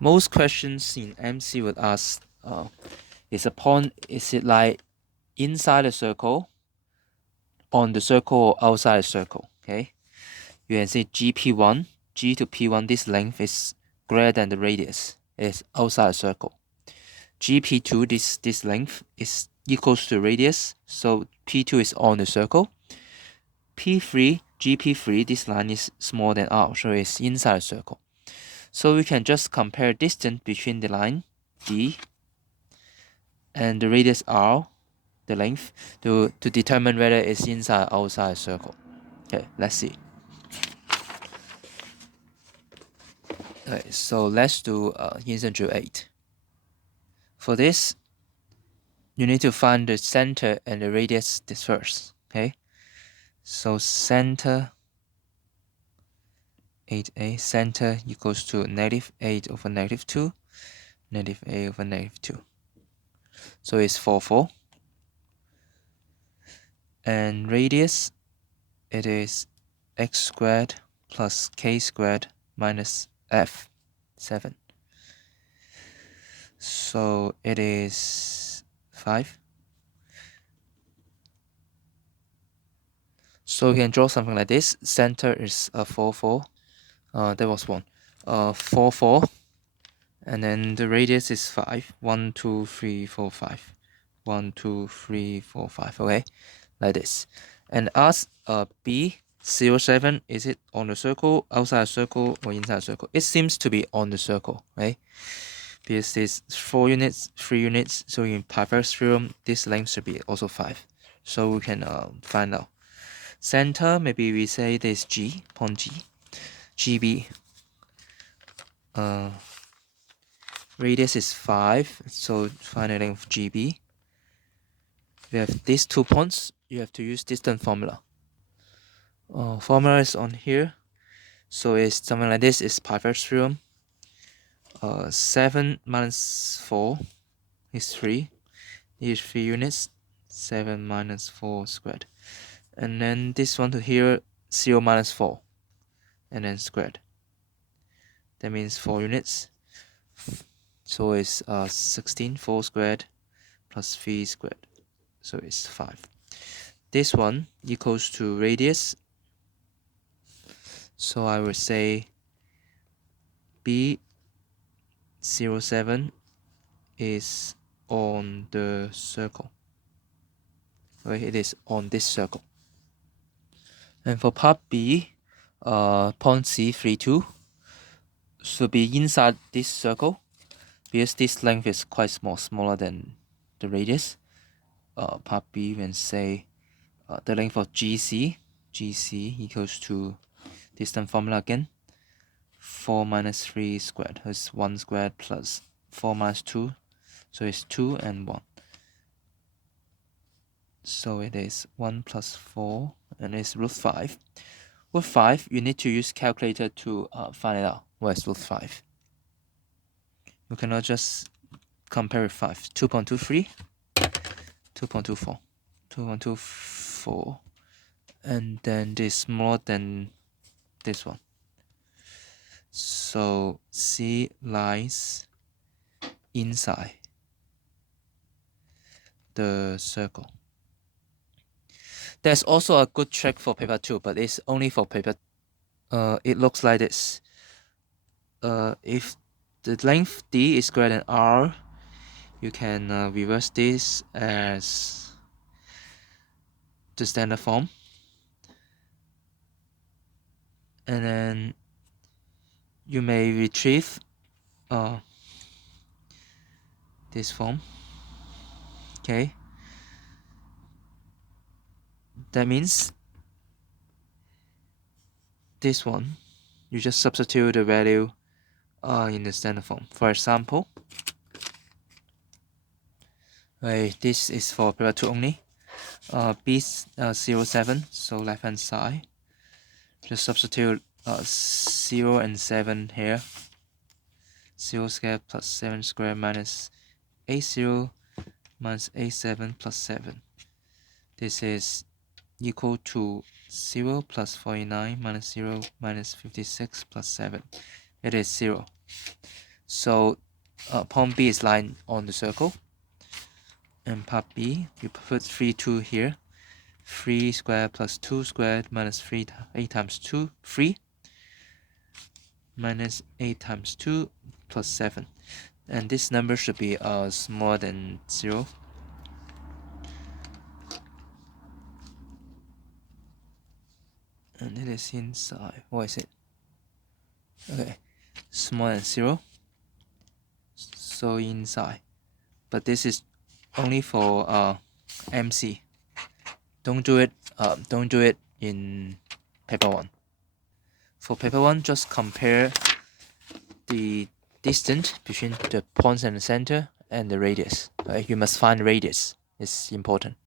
Most questions in MC would ask, is it like inside the circle, on the circle, or outside the circle? Okay, you can say GP1, G to P1, this length is greater than the radius, is outside the circle. GP2, this length is equals to radius, so P2 is on the circle. P3, GP3, this line is smaller than R, so it's inside the circle. So we can just compare distance between the line D and the radius R, the length, to determine whether it's inside or outside a circle. Okay, let's see. Okay, so let's do example 8. For this, you need to find the center and the radius first. Okay, so center 8a, center equals to -8 over -2, -8 over -2. So it's 4, 4. And radius, it is x squared plus k squared minus f, 7. So it is 5. So we can draw something like this. Center is 4, 4. That was 1. 4, 4. And then the radius is 5. 1, 2, 3, 4, 5. 1, 2, 3, 4, 5. Okay, like this. And ask B 0, 7, is it on the circle, outside the circle, or inside the circle? It seems to be on the circle, right? Because it's 4 units, 3 units, so in Pythagoras theorem, this length should be also 5. So we can find out. Center, maybe we say this G, point G, GB. Radius is 5, so find the length of GB. We have these 2 points, you have to use distance formula. Formula is on here, so it's something like this. It's Pythagoras theorem. 7 minus 4 is 3. Is 3 units. 7 minus 4 squared. And then this one to here, 0 minus 4. And then squared. That means 4 units. So it's 16, 4 squared plus 3 squared. So it's 5. This one equals to radius. So I would say B 0, 7 is on the circle. Okay, it is on this circle. And for part B, point C 3, 2 should be inside this circle because this length is quite small, smaller than the radius. Part B, we can say the length of GC equals to distance formula again. 4 minus 3 squared is 1 squared plus 4 minus 2, so it's 2 and 1. So it is 1 plus 4, and it's root 5. Root 5, you need to use calculator to find it out. What is root 5? You cannot just compare with 5. 2.23, 2.24, 2.24, and then this more than this one. So C lies inside the circle. There's also a good trick for paper 2, but it's only for paper. It looks like this. If the length D is greater than R, you can reverse this as the standard form. And then you may retrieve this form. Okay. That means this one, you just substitute the value in the standard form. For example, this is for paper 2 only. B 0, 7, so left hand side. Just substitute 0 and 7 here. 0 squared plus 7 squared minus A0 minus A7 plus 7. This is equal to 0 plus 49 minus 0 minus 56 plus 7. It is 0. So point B is lying on the circle. And part B, you put 3, 2 here. 3 squared plus 2 squared minus 8 times 2, 3. Minus 8 times 2 plus 7. And this number should be smaller than 0. And it is inside. What is it? Okay, smaller than 0. So inside. But this is only for MC. Don't do it in paper 1. For paper 1, just compare the distance between the points and the center and the radius. You must find radius. It's important.